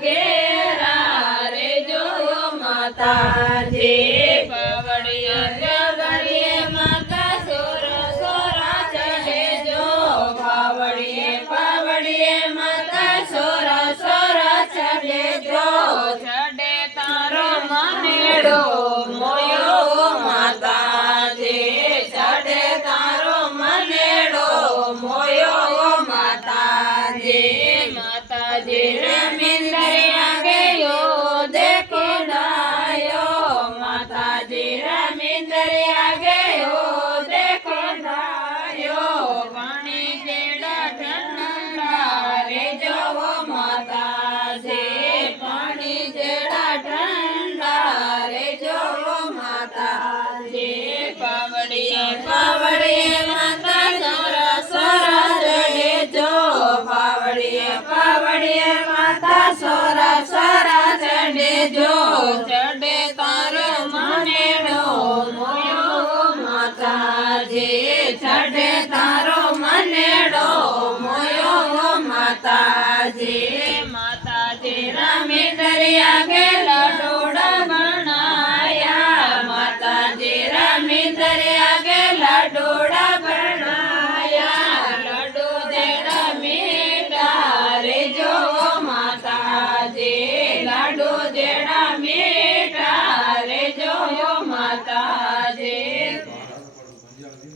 ઘેરા રે જો માતાજી પાવડિયે પાવડિયે માતા સોર સોરા ચઢે જો પાવડિયે પાવડિયે માતા સોરા સોરા ચઢે જો ચઢે તારો મનેડો મોયો માતાજી ચઢે તારો મનેડો મોયો માતાજી માતાજી રે